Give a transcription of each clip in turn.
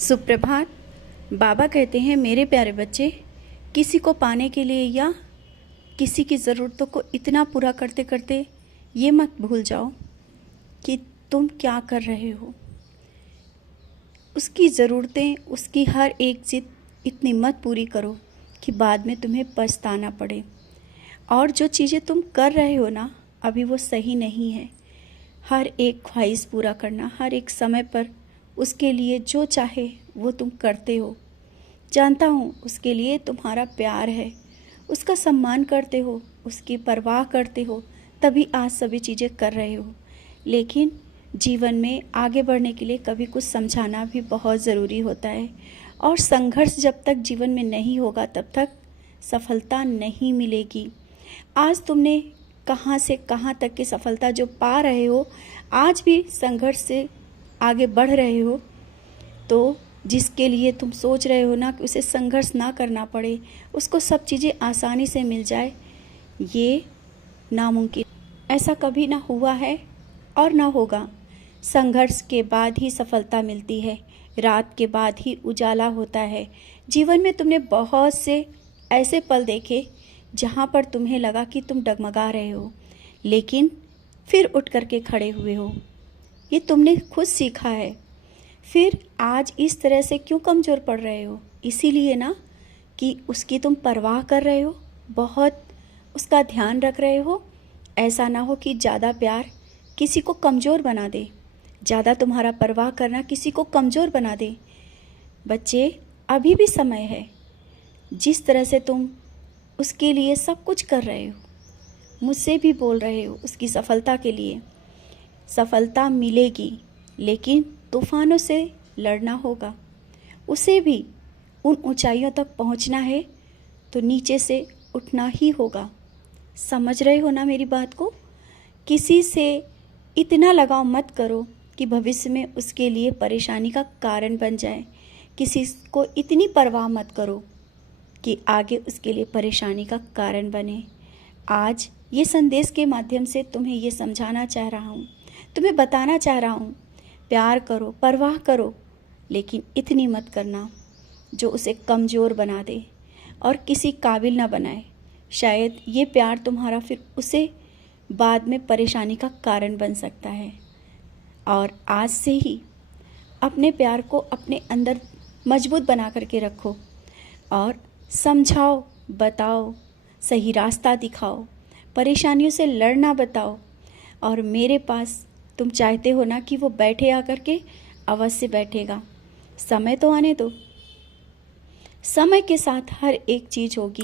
सुप्रभात। बाबा कहते हैं, मेरे प्यारे बच्चे, किसी को पाने के लिए या किसी की ज़रूरतों को इतना पूरा करते करते ये मत भूल जाओ कि तुम क्या कर रहे हो। उसकी ज़रूरतें, उसकी हर एक जिद इतनी मत पूरी करो कि बाद में तुम्हें पछताना पड़े। और जो चीज़ें तुम कर रहे हो ना, अभी वो सही नहीं है। हर एक ख्वाहिश पूरा करना, हर एक समय पर उसके लिए जो चाहे वो तुम करते हो। जानता हूँ उसके लिए तुम्हारा प्यार है, उसका सम्मान करते हो, उसकी परवाह करते हो, तभी आज सभी चीज़ें कर रहे हो। लेकिन जीवन में आगे बढ़ने के लिए कभी कुछ समझाना भी बहुत ज़रूरी होता है। और संघर्ष जब तक जीवन में नहीं होगा तब तक सफलता नहीं मिलेगी। आज तुमने कहाँ से कहाँ तक की सफलता जो पा रहे हो, आज भी संघर्ष से आगे बढ़ रहे हो, तो जिसके लिए तुम सोच रहे हो ना कि उसे संघर्ष ना करना पड़े, उसको सब चीज़ें आसानी से मिल जाए, ये नामुमकिन। ऐसा कभी ना हुआ है और ना होगा। संघर्ष के बाद ही सफलता मिलती है, रात के बाद ही उजाला होता है। जीवन में तुमने बहुत से ऐसे पल देखे जहाँ पर तुम्हें लगा कि तुम डगमगा रहे हो, लेकिन फिर उठ करके खड़े हुए हो। ये तुमने खुद सीखा है। फिर आज इस तरह से क्यों कमज़ोर पड़ रहे हो? इसीलिए ना कि उसकी तुम परवाह कर रहे हो, बहुत उसका ध्यान रख रहे हो। ऐसा ना हो कि ज़्यादा प्यार किसी को कमज़ोर बना दे, ज़्यादा तुम्हारा परवाह करना किसी को कमज़ोर बना दे। बच्चे, अभी भी समय है। जिस तरह से तुम उसके लिए सब कुछ कर रहे हो, मुझसे भी बोल रहे हो उसकी सफलता के लिए, सफलता मिलेगी, लेकिन तूफ़ानों से लड़ना होगा। उसे भी उन ऊंचाइयों तक पहुंचना है तो नीचे से उठना ही होगा। समझ रहे हो ना मेरी बात को? किसी से इतना लगाव मत करो कि भविष्य में उसके लिए परेशानी का कारण बन जाए। किसी को इतनी परवाह मत करो कि आगे उसके लिए परेशानी का कारण बने। आज ये संदेश के माध्यम से तुम्हें ये समझाना चाह रहा हूँ, तुम्हें बताना चाह रहा हूँ, प्यार करो, परवाह करो, लेकिन इतनी मत करना जो उसे कमज़ोर बना दे और किसी काबिल ना बनाए। शायद ये प्यार तुम्हारा फिर उसे बाद में परेशानी का कारण बन सकता है। और आज से ही अपने प्यार को अपने अंदर मजबूत बना करके रखो और समझाओ, बताओ, सही रास्ता दिखाओ, परेशानियों से लड़ना बताओ। और मेरे पास तुम चाहते हो ना कि वो बैठे आकर के, अवश्य बैठेगा। समय तो आने दो, समय के साथ हर एक चीज़ होगी।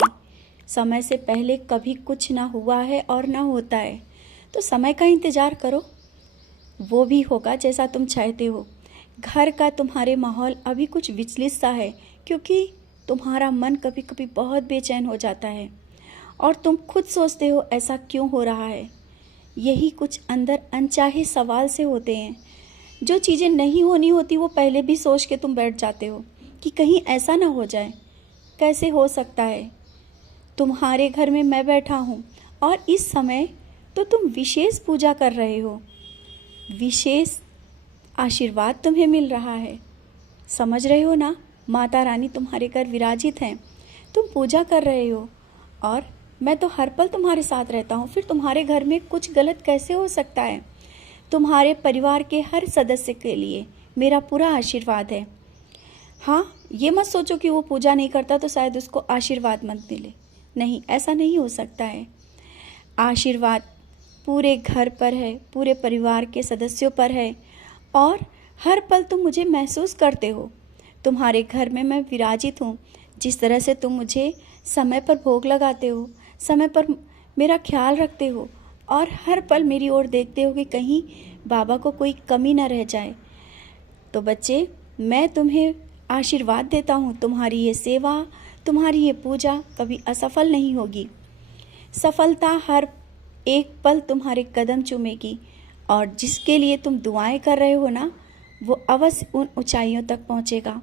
समय से पहले कभी कुछ ना हुआ है और ना होता है, तो समय का इंतज़ार करो, वो भी होगा जैसा तुम चाहते हो। घर का तुम्हारे माहौल अभी कुछ विचलित सा है, क्योंकि तुम्हारा मन कभी कभी बहुत बेचैन हो जाता है और तुम खुद सोचते हो ऐसा क्यों हो रहा है। यही कुछ अंदर अनचाहे सवाल से होते हैं। जो चीज़ें नहीं होनी होती वो पहले भी सोच के तुम बैठ जाते हो कि कहीं ऐसा ना हो जाए। कैसे हो सकता है? तुम्हारे घर में मैं बैठा हूँ और इस समय तो तुम विशेष पूजा कर रहे हो, विशेष आशीर्वाद तुम्हें मिल रहा है। समझ रहे हो ना? माता रानी तुम्हारे घर विराजित हैं, तुम पूजा कर रहे हो और मैं तो हर पल तुम्हारे साथ रहता हूँ। फिर तुम्हारे घर में कुछ गलत कैसे हो सकता है? तुम्हारे परिवार के हर सदस्य के लिए मेरा पूरा आशीर्वाद है। हाँ, ये मत सोचो कि वो पूजा नहीं करता तो शायद उसको आशीर्वाद मत मिले। नहीं, ऐसा नहीं हो सकता है। आशीर्वाद पूरे घर पर है, पूरे परिवार के सदस्यों पर है और हर पल तुम मुझे महसूस करते हो। तुम्हारे घर में मैं विराजित हूँ। जिस तरह से तुम मुझे समय पर भोग लगाते हो, समय पर मेरा ख्याल रखते हो और हर पल मेरी ओर देखते हो कि कहीं बाबा को कोई कमी ना रह जाए, तो बच्चे, मैं तुम्हें आशीर्वाद देता हूँ। तुम्हारी ये सेवा, तुम्हारी ये पूजा कभी असफल नहीं होगी। सफलता हर एक पल तुम्हारे कदम चूमेगी और जिसके लिए तुम दुआएं कर रहे हो ना, वो अवश्य उन ऊंचाइयों तक पहुँचेगा।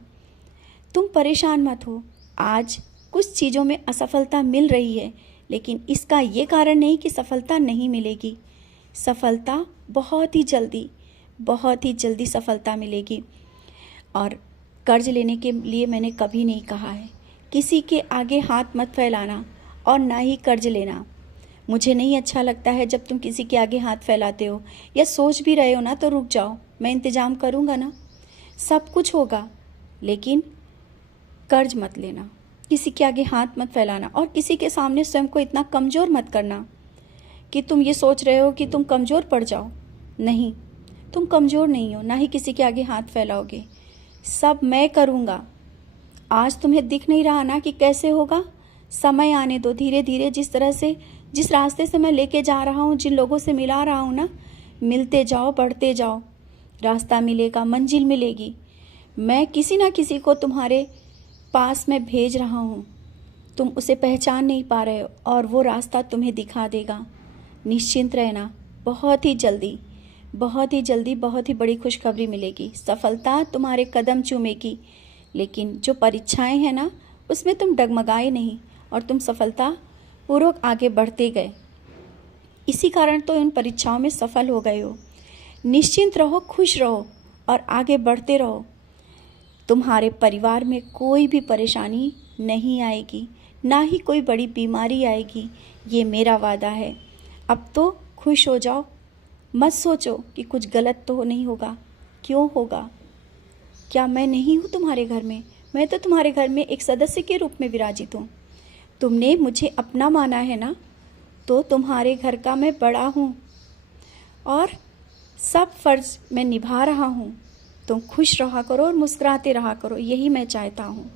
तुम परेशान मत हो। आज कुछ चीज़ों में असफलता मिल रही है, लेकिन इसका ये कारण नहीं कि सफलता नहीं मिलेगी। सफलता बहुत ही जल्दी सफलता मिलेगी। और कर्ज लेने के लिए मैंने कभी नहीं कहा है। किसी के आगे हाथ मत फैलाना और ना ही कर्ज लेना। मुझे नहीं अच्छा लगता है जब तुम किसी के आगे हाथ फैलाते हो या सोच भी रहे हो ना तो रुक जाओ, मैं इंतज़ाम करूँगा ना, सब कुछ होगा, लेकिन कर्ज मत लेना, किसी के आगे हाथ मत फैलाना और किसी के सामने स्वयं को इतना कमज़ोर मत करना कि तुम ये सोच रहे हो कि तुम कमज़ोर पड़ जाओ। नहीं, तुम कमज़ोर नहीं हो, ना ही किसी के आगे हाथ फैलाओगे। सब मैं करूँगा। आज तुम्हें दिख नहीं रहा ना कि कैसे होगा, समय आने दो। धीरे धीरे जिस रास्ते से मैं लेके जा रहा हूँ, जिन लोगों से मिला रहा हूँ ना, मिलते जाओ, बढ़ते जाओ, रास्ता मिलेगा, मंजिल मिलेगी। मैं किसी ना किसी को तुम्हारे पास में भेज रहा हूँ, तुम उसे पहचान नहीं पा रहे हो और वो रास्ता तुम्हें दिखा देगा। निश्चिंत रहना, बहुत ही जल्दी बहुत ही बड़ी खुशखबरी मिलेगी। सफलता तुम्हारे कदम चूमेगी, लेकिन जो परीक्षाएं हैं ना, उसमें तुम डगमगाए नहीं और तुम सफलता पूर्वक आगे बढ़ते गए। इसी कारण तो इन परीक्षाओं में सफल हो गए हो। निश्चिंत रहो, खुश रहो और आगे बढ़ते रहो। तुम्हारे परिवार में कोई भी परेशानी नहीं आएगी, ना ही कोई बड़ी बीमारी आएगी, ये मेरा वादा है। अब तो खुश हो जाओ, मत सोचो कि कुछ गलत तो नहीं होगा। क्यों होगा? क्या मैं नहीं हूँ तुम्हारे घर में? मैं तो तुम्हारे घर में एक सदस्य के रूप में विराजित हूँ। तुमने मुझे अपना माना है ना, तो तुम्हारे घर का मैं बड़ा हूँ और सब फर्ज मैं निभा रहा हूँ। तुम खुश रहा करो और मुस्कुराते रहा करो, यही मैं चाहता हूँ।